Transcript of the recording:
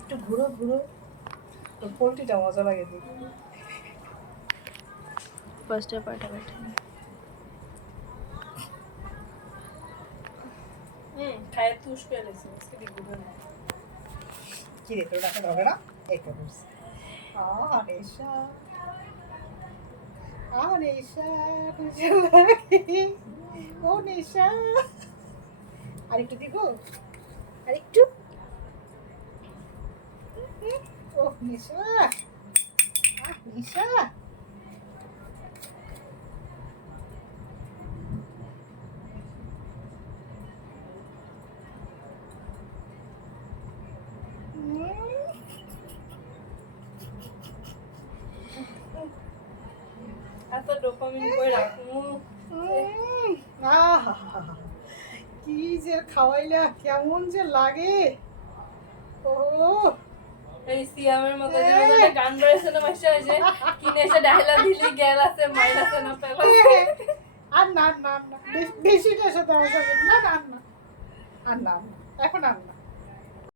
একটু ঘুরো ঘুরো, পোলট্রিটা মজা লাগে দেখতে। ফার্স্টে পাটা পাটা খায় তুষ করে লেছে সেটি ঘুরে না। কি রে তোর রাখা হবে না? এই তো করছি। নেশা নেশা ও নেশা, আরেকটু দিব, আরেকটু। ও নেশা, নেশা। এত ডোপামিন কই রাখমু। কি যে খাওয়াইলা, কেমন যে লাগে। ও এই সিয়ামের মতো যে একটা গান রয়েছে না মাসে ওই যে কিনে এসে ডায়লগ দিলি গেল আছে মাইল আছে না পেল আর না না না, বেশিটার সাথে আমার সাথে না না না, আর না এখন আর না।